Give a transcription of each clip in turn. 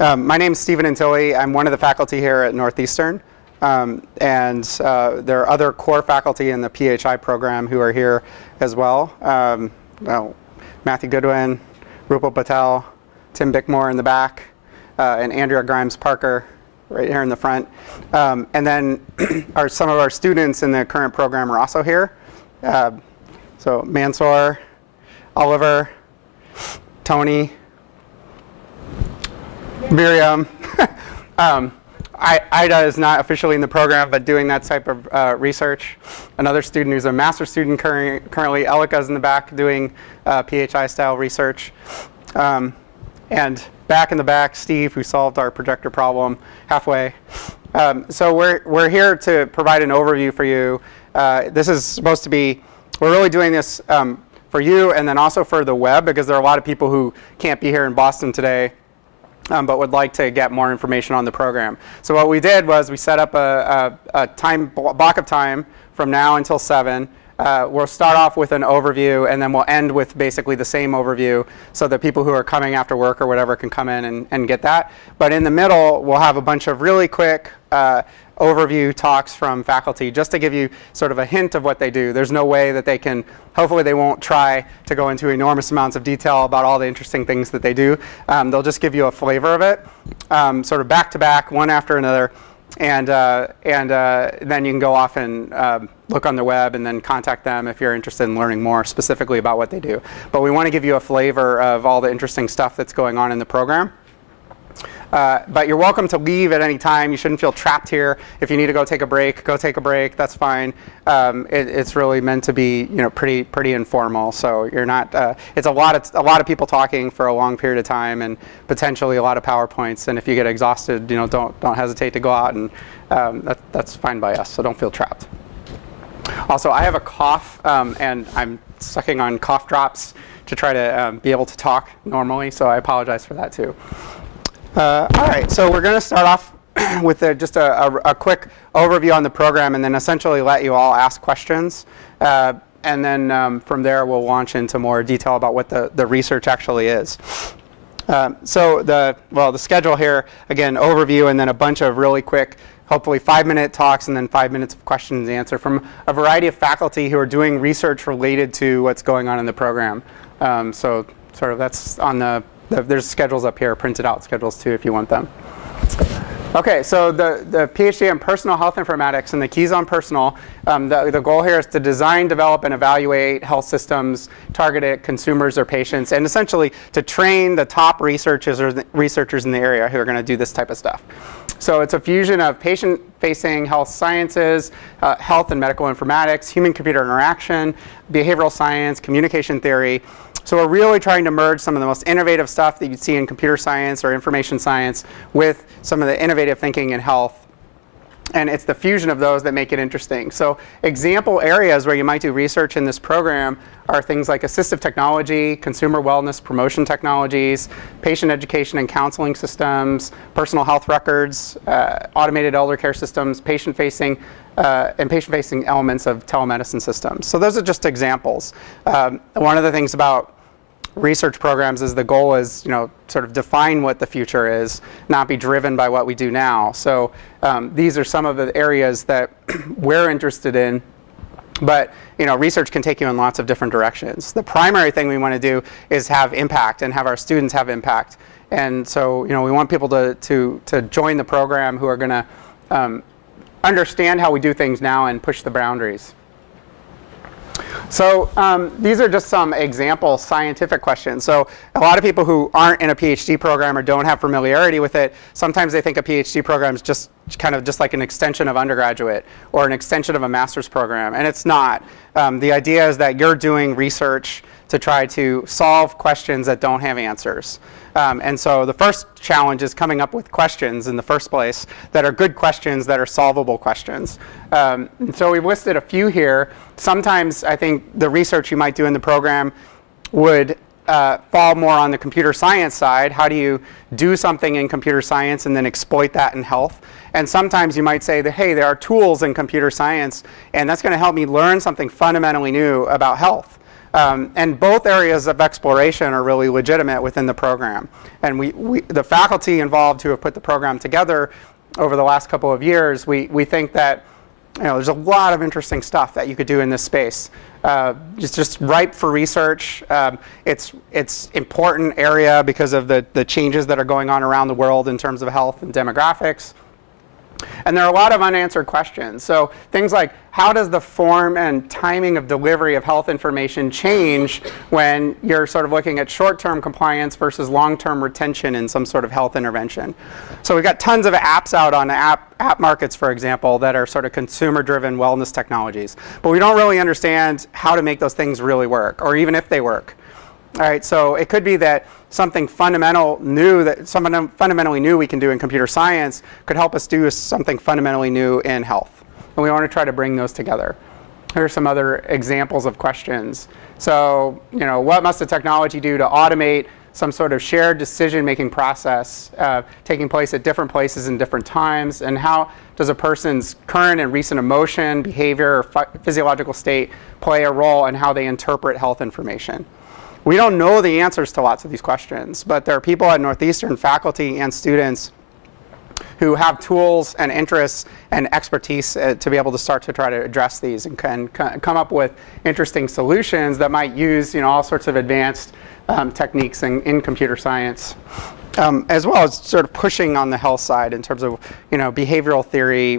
My name is Stephen Antilli. I'm one of the faculty here at Northeastern. And there are other core faculty in the PHI program who are here as well. Matthew Goodwin, Rupal Patel, Tim Bickmore in the back, and Andrea Grimes-Parker right here in the front. And then some of our students in the current program are also here. So Mansoor, Oliver, Tony, Miriam. Ida is not officially in the program, but doing that type of research. Another student who's a master's student currently, Elika's in the back doing PHI-style research. And back in the back, Steve, who solved our projector problem halfway. So we're here to provide an overview for you. This is supposed to be, we're really doing this for you and then also for the web, because there are a lot of people who can't be here in Boston today, but would like to get more information on the program. So what we did was we set up a block of time from now until 7. We'll start off with an overview, and then we'll end with basically the same overview so that people who are coming after work or whatever can come in and get that. But in the middle, we'll have a bunch of really quick overview talks from faculty just to give you sort of a hint of what they do. There's no way that they can, hopefully they won't try to go into enormous amounts of detail about all the interesting things that they do. They'll just give you a flavor of it, sort of back to back, one after another. And then you can go off and look on the web and then contact them if you're interested in learning more specifically about what they do. But we want to give you a flavor of all the interesting stuff that's going on in the program. But you're welcome to leave at any time. You shouldn't feel trapped here. If you need to go take a break, go take a break. That's fine. It's really meant to be, pretty informal. So you're not. It's a lot of people talking for a long period of time, and potentially a lot of PowerPoints. And if you get exhausted, don't hesitate to go out, and that's fine by us. So don't feel trapped. Also, I have a cough, and I'm sucking on cough drops to try to be able to talk normally. So I apologize for that too. All right, so we're going to start off with just a quick overview on the program, and then essentially let you all ask questions. And then from there, we'll launch into more detail about what the research actually is. So the schedule here, again, overview, and then a bunch of really quick, hopefully 5-minute talks, and then 5 minutes of questions and answer from a variety of faculty who are doing research related to what's going on in the program. So sort of that's on there's schedules up here, printed out schedules too if you want them. Okay, so the PhD in personal health informatics, and the keys on personal, the goal here is to design, develop, and evaluate health systems targeted at consumers or patients, and essentially to train the top researchers in the area who are going to do this type of stuff. So it's a fusion of patient-facing health sciences, health and medical informatics, human-computer interaction, behavioral science, communication theory. So we're really trying to merge some of the most innovative stuff that you'd see in computer science or information science with some of the innovative thinking in health. And it's the fusion of those that make it interesting. So example areas where you might do research in this program are things like assistive technology, consumer wellness promotion technologies, patient education and counseling systems, personal health records, automated elder care systems, patient-facing elements of telemedicine systems. So those are just examples. One of the things about research programs is the goal is, sort of define what the future is, not be driven by what we do now. So these are some of the areas that we're interested in. But research can take you in lots of different directions. The primary thing we want to do is have impact and have our students have impact. And so we want people to join the program who are going to understand how we do things now and push the boundaries. So these are just some example scientific questions. So a lot of people who aren't in a PhD program or don't have familiarity with it, sometimes they think a PhD program is just kind of just like an extension of undergraduate or an extension of a master's program, and it's not. The idea is that you're doing research to try to solve questions that don't have answers. And so the first challenge is coming up with questions in the first place that are good questions, that are solvable questions. So we've listed a few here. Sometimes I think the research you might do in the program would fall more on the computer science side. How do you do something in computer science and then exploit that in health? And sometimes you might say that, hey, there are tools in computer science, and that's going to help me learn something fundamentally new about health. And both areas of exploration are really legitimate within the program. And the faculty involved who have put the program together over the last couple of years, we think that there's a lot of interesting stuff that you could do in this space. It's just ripe for research. It's important area because of the changes that are going on around the world in terms of health and demographics. And there are a lot of unanswered questions. So things like, how does the form and timing of delivery of health information change when you're sort of looking at short-term compliance versus long-term retention in some sort of health intervention? So we've got tons of apps out on app markets, for example, that are sort of consumer-driven wellness technologies. But we don't really understand how to make those things really work, or even if they work. All right, so it could be that something fundamentally new we can do in computer science could help us do something fundamentally new in health. And we want to try to bring those together. Here are some other examples of questions. So, what must the technology do to automate some sort of shared decision-making process taking place at different places and different times? And how does a person's current and recent emotion, behavior, or physiological state play a role in how they interpret health information? We don't know the answers to lots of these questions, but there are people at Northeastern, faculty and students, who have tools and interests and expertise to be able to start to try to address these and can come up with interesting solutions that might use all sorts of advanced techniques in computer science, as well as sort of pushing on the health side in terms of behavioral theory.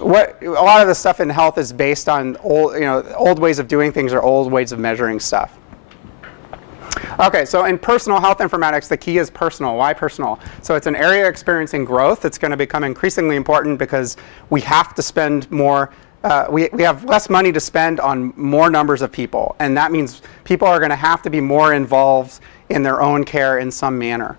A lot of the stuff in health is based on old ways of doing things or old ways of measuring stuff. Okay, so in personal health informatics, the key is personal. Why personal? So it's an area experiencing growth. It's going to become increasingly important because we have to spend more. We have less money to spend on more numbers of people, and that means people are going to have to be more involved in their own care in some manner.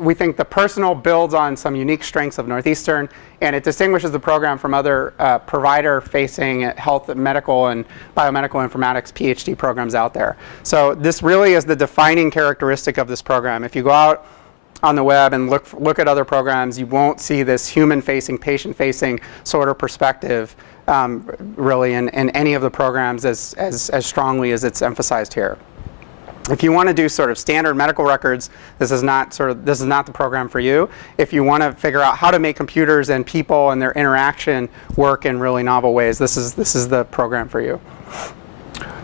We think the personal builds on some unique strengths of Northeastern, and it distinguishes the program from other provider-facing health, medical, and biomedical informatics PhD programs out there. So this really is the defining characteristic of this program. If you go out on the web and look at other programs, you won't see this human-facing, patient-facing sort of perspective really in any of the programs as strongly as it's emphasized here. If you want to do sort of standard medical records, this is not the program for you. If you want to figure out how to make computers and people and their interaction work in really novel ways, this is the program for you.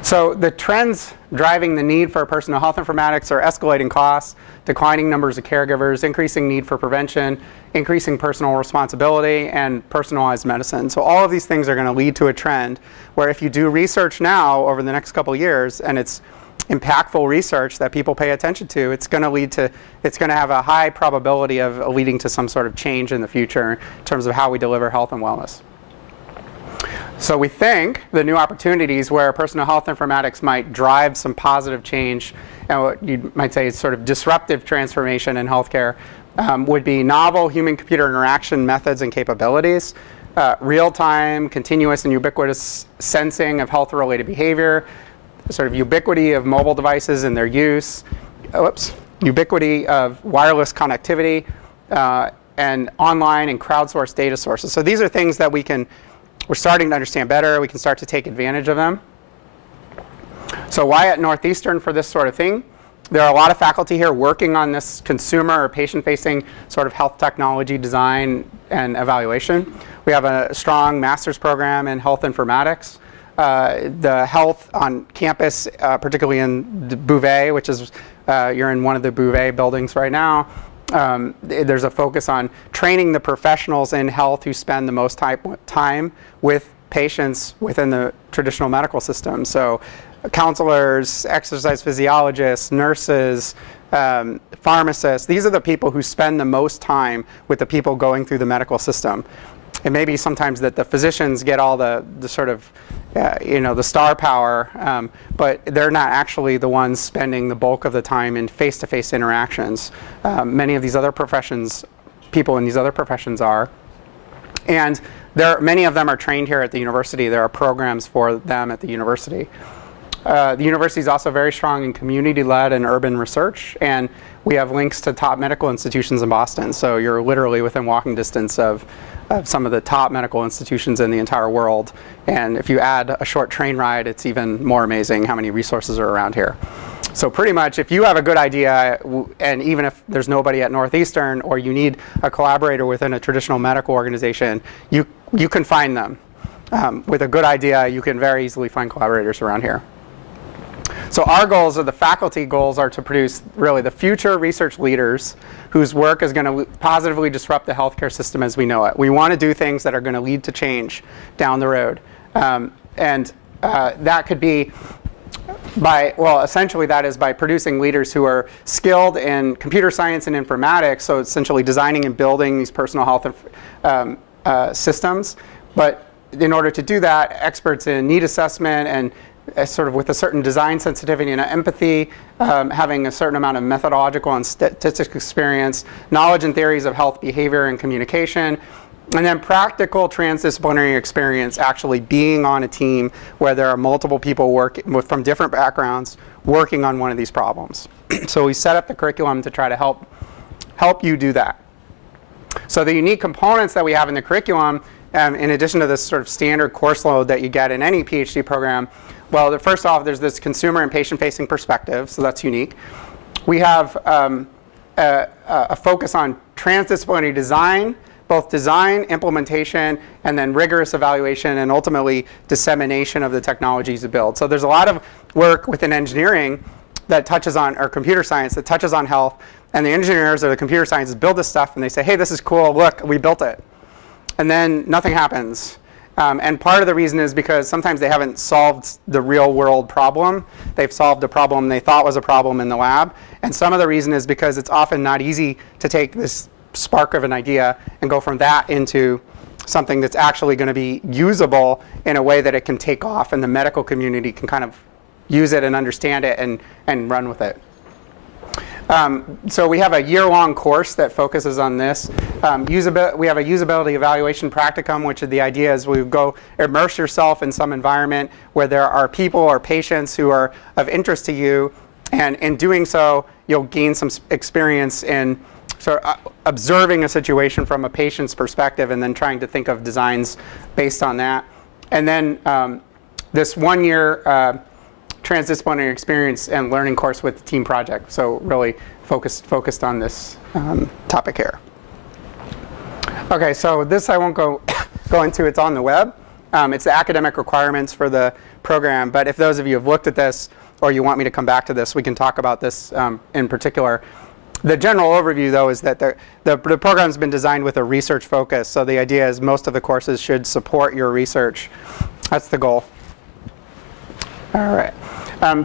So the trends driving the need for personal health informatics are escalating costs, declining numbers of caregivers, increasing need for prevention, increasing personal responsibility, and personalized medicine. So all of these things are going to lead to a trend where if you do research now over the next couple of years, and it's impactful research that people pay attention to, it's going to have a high probability of leading to some sort of change in the future in terms of how we deliver health and wellness. So we think the new opportunities where personal health informatics might drive some positive change, and what you might say is sort of disruptive transformation in healthcare, would be novel human-computer interaction methods and capabilities, real-time, continuous, and ubiquitous sensing of health-related behavior, sort of ubiquity of mobile devices and their use, ubiquity of wireless connectivity, and online and crowdsourced data sources. So these are things that we're starting to understand better. We can start to take advantage of them. So why at Northeastern for this sort of thing? There are a lot of faculty here working on this consumer or patient-facing sort of health technology design and evaluation. We have a strong master's program in health informatics. The health on campus, particularly in the Bouvet, which is, you're in one of the Bouvet buildings right now, there's a focus on training the professionals in health who spend the most time with patients within the traditional medical system. So counselors, exercise physiologists, nurses, pharmacists, these are the people who spend the most time with the people going through the medical system. It may be sometimes that the physicians get all the sort of, the star power, but they're not actually the ones spending the bulk of the time in face-to-face interactions. Many of these other professions, people in these other professions are. And many of them are trained here at the university. There are programs for them at the university. The university is also very strong in community-led and urban research, and we have links to top medical institutions in Boston. So you're literally within walking distance of some of the top medical institutions in the entire world. And if you add a short train ride, it's even more amazing how many resources are around here. So pretty much, if you have a good idea, and even if there's nobody at Northeastern, or you need a collaborator within a traditional medical organization, you can find them. With a good idea, you can very easily find collaborators around here. So our goals, or the faculty goals, are to produce really the future research leaders whose work is going to positively disrupt the healthcare system as we know it. We want to do things that are going to lead to change down the road. That could be by, well, essentially that is by producing leaders who are skilled in computer science and informatics, so essentially designing and building these personal health systems. But in order to do that, experts in need assessment and sort of with a certain design sensitivity and empathy, having a certain amount of methodological and statistical experience, knowledge and theories of health behavior and communication, and then practical transdisciplinary experience, actually being on a team where there are multiple people from different backgrounds working on one of these problems. So we set up the curriculum to try to help you do that. So the unique components that we have in the curriculum, in addition to this sort of standard course load that you get in any PhD program, well, first off, there's this consumer and patient-facing perspective, so that's unique. We have a focus on transdisciplinary design, both design, implementation, and then rigorous evaluation, and ultimately dissemination of the technologies you build. So there's a lot of work within engineering that touches on, or computer science, that touches on health, and the engineers or the computer scientists build this stuff, and they say, hey, this is cool, look, we built it. And then nothing happens. And part of the reason is because sometimes they haven't solved the real world problem. They've solved a problem they thought was a problem in the lab. And some of the reason is because it's often not easy to take this spark of an idea and go from that into something that's actually going to be usable in a way that it can take off and the medical community can kind of use it and understand it and run with it. So we have a year-long course that focuses on this. We have a usability evaluation practicum, which is the idea is we go immerse yourself in some environment where there are people or patients who are of interest to you, and in doing so, you'll gain some experience in sort of observing a situation from a patient's perspective and then trying to think of designs based on that. And then this one-year transdisciplinary experience and learning course with the team project. So really focused on this topic here. Okay, so this I won't go into. It's on the web. It's the academic requirements for the program. But if those of you have looked at this or you want me to come back to this, we can talk about this in particular. The general overview, though, is that the program's been designed with a research focus. So the idea is most of the courses should support your research. That's the goal. All right.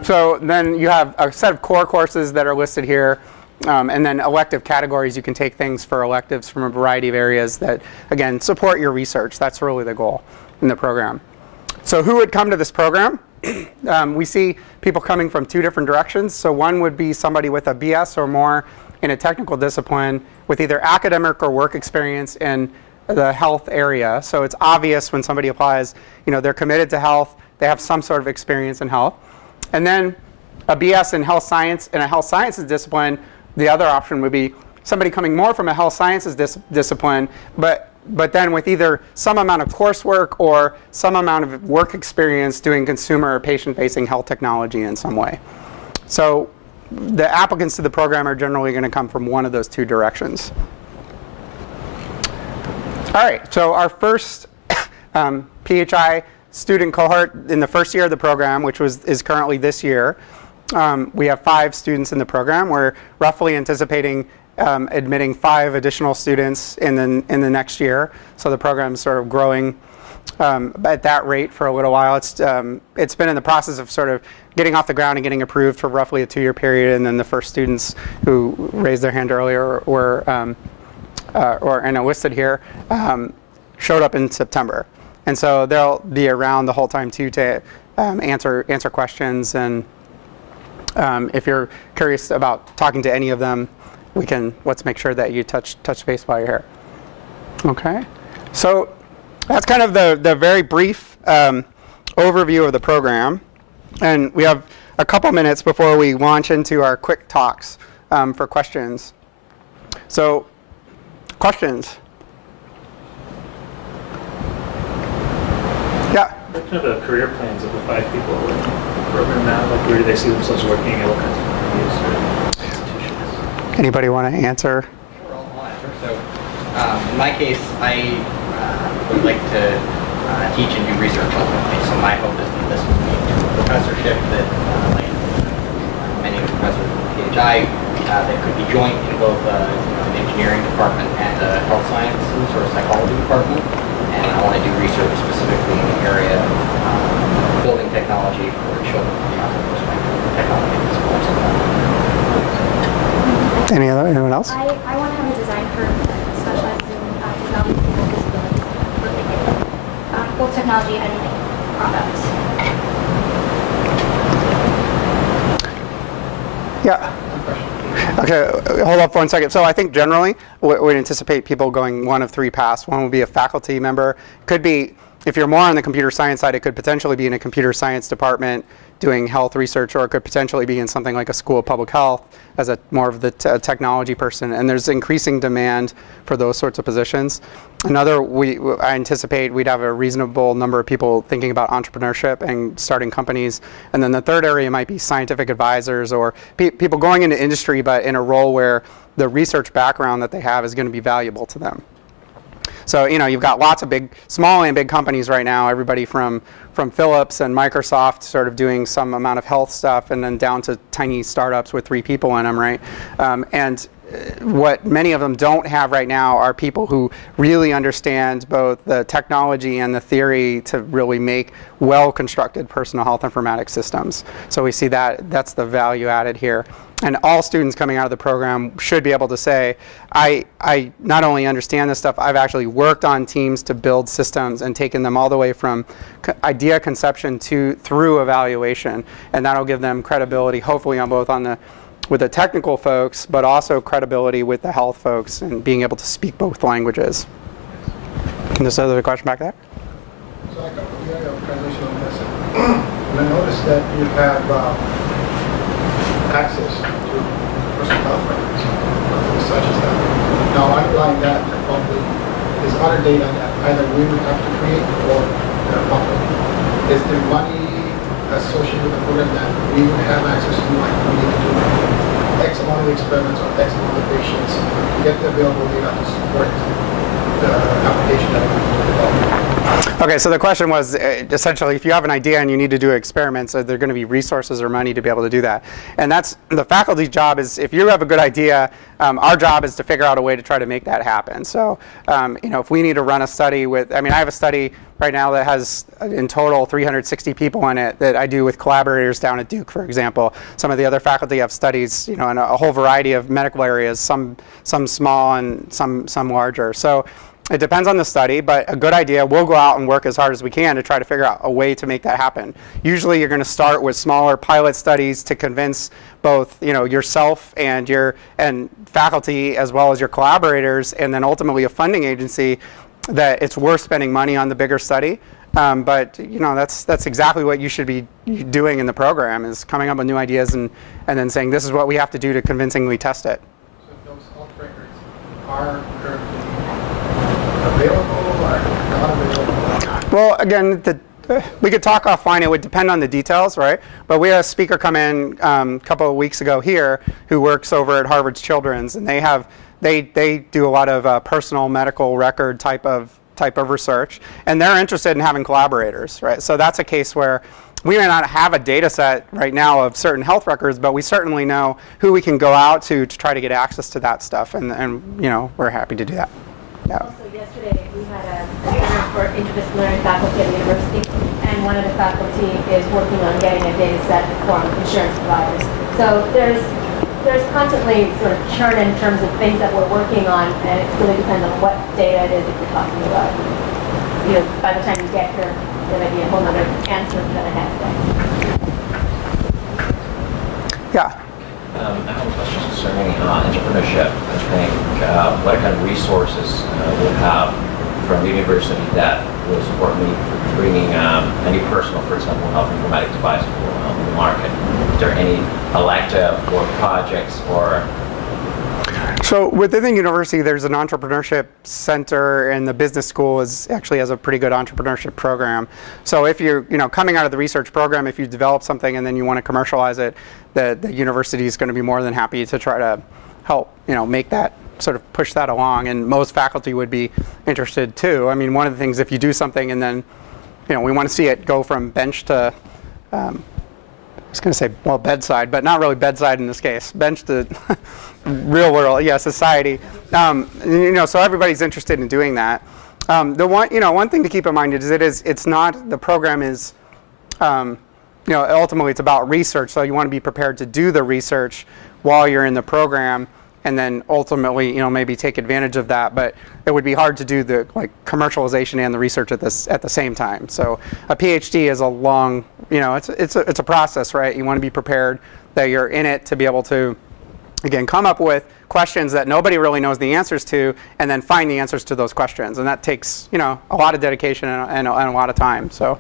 So then you have a set of core courses that are listed here, and then elective categories. You can take things for electives from a variety of areas that, again, support your research. That's really the goal in the program. So who would come to this program? We see people coming from two different directions. So one would be somebody with a BS or more in a technical discipline with either academic or work experience in the health area. So it's obvious when somebody applies, they're committed to health. They have some sort of experience in health. And then a BS in health science in a health sciences discipline, the other option would be somebody coming more from a health sciences discipline, but then with either some amount of coursework or some amount of work experience doing consumer or patient-facing health technology in some way. So the applicants to the program are generally going to come from one of those two directions. All right, so our first PHI student cohort in the first year of the program, which is currently this year, we have 5 students in the program. We're roughly anticipating admitting 5 additional students in the next year. So the program's sort of growing at that rate for a little while. It's been in the process of sort of getting off the ground and getting approved for roughly a 2-year period, and then the first students who raised their hand earlier were and are listed here showed up in September. And so they'll be around the whole time too to answer questions. And if you're curious about talking to any of them, let's make sure that you touch base while you're here. Okay, so that's kind of the very brief overview of the program. And we have a couple minutes before we launch into our quick talks for questions. So, questions? Yeah? What kind of career plans of the 5 people in the program now? Like, where do they see themselves working at what kinds of companies or institutions? Anybody want to answer? Sure, I'll answer. So, in my case, I would like to teach and do research ultimately. So my hope is that this will be a professorship that, like many professors in PHI, that could be joint in both an engineering department and a health sciences or psychology department. And I want to do research specifically in the area of building technology for children from the autism spectrum, technology that supports them. Anyone else? I want to have a design firm that specializes in developing people with disabilities, both technology and products. Yeah. Okay, hold up for 1 second. So I think generally we'd anticipate people going one of 3 paths. One would be a faculty member. Could be, if you're more on the computer science side, it could potentially be in a computer science department doing health research, or it could potentially be in something like a school of public health as a more of the technology person. And there's increasing demand for those sorts of positions. Another, I anticipate we'd have a reasonable number of people thinking about entrepreneurship and starting companies. And then the third area might be scientific advisors or people going into industry, but in a role where the research background that they have is going to be valuable to them. So, you know, you've got lots of big, small and big companies right now, everybody from Philips and Microsoft sort of doing some amount of health stuff, and then down to tiny startups with 3 people in them, right? And what many of them don't have right now are people who really understand both the technology and the theory to really make well-constructed personal health informatics systems. So we see that that's the value added here. And all students coming out of the program should be able to say, I not only understand this stuff, I've actually worked on teams to build systems and taken them all the way from idea conception through evaluation. And that'll give them credibility, hopefully on both with the technical folks, but also credibility with the health folks and being able to speak both languages. And there's another question back there? So I come from the area of translational medicine. And I noticed that you have access to personal health records, such as that. Now, underlying that, probably is other data that either we would have to create or they're public. Is there money associated with the program that we would have access to, like we need to do X amount of experiments or X amount of patients, get the available data to support the application that we're going to develop? Okay, so the question was essentially, if you have an idea and you need to do experiments, are there going to be resources or money to be able to do that? And that's the faculty's job. Is if you have a good idea, our job is to figure out a way to try to make that happen. So, you know, if we need to run a study with, I mean, I have a study right now that has in total 360 people in it that I do with collaborators down at Duke, for example. Some of the other faculty have studies, you know, in a whole variety of medical areas, some small and some larger. So it depends on the study, but a good idea, we'll go out and work as hard as we can to try to figure out a way to make that happen. Usually you're going to start with smaller pilot studies to convince both, you know, yourself and faculty as well as your collaborators, and then ultimately a funding agency that it's worth spending money on the bigger study. But you know, that's exactly what you should be doing in the program, is coming up with new ideas and then saying this is what we have to do to convincingly test it. So those health records are currently available or not available? Well, again, we could talk offline. It would depend on the details, right? But we had a speaker come in a couple of weeks ago here who works over at Harvard's Children's, and they do a lot of personal medical record type of research, and they're interested in having collaborators, right? So that's a case where we may not have a data set right now of certain health records, but we certainly know who we can go out to try to get access to that stuff, and you know, we're happy to do that. Yeah. Also, yesterday we had a dinner for interdisciplinary faculty at the university, and one of the faculty is working on getting a data set from insurance providers. So there's constantly sort of churn in terms of things that we're working on, and it really depends on what data it is that you're talking about. You know, by the time you get here, there may be a whole other answer than I have today. Yeah. I have a question concerning entrepreneurship. I think what kind of resources we'll have from the university that will support me bringing a new personal, for example, health informatics device on the market? Is there any elective or projects or? So within the university, there's an entrepreneurship center, and the business school actually has a pretty good entrepreneurship program. So if you're coming out of the research program, if you develop something and then you want to commercialize it, the university is going to be more than happy to try to help make that, sort of push that along, and most faculty would be interested too. I mean, one of the things, if you do something and then we want to see it go from bench to I was going to say, well, bedside, but not really bedside in this case. Bench to real world, society. So everybody's interested in doing that. One thing to keep in mind is it's not, the program is, ultimately it's about research. So you want to be prepared to do the research while you're in the program, and then ultimately, maybe take advantage of that. But it would be hard to do the commercialization and the research at the same time. So a PhD is a long, it's a process, right? You want to be prepared that you're in it to be able to, again, come up with questions that nobody really knows the answers to, and then find the answers to those questions. And that takes, a lot of dedication and a lot of time. So.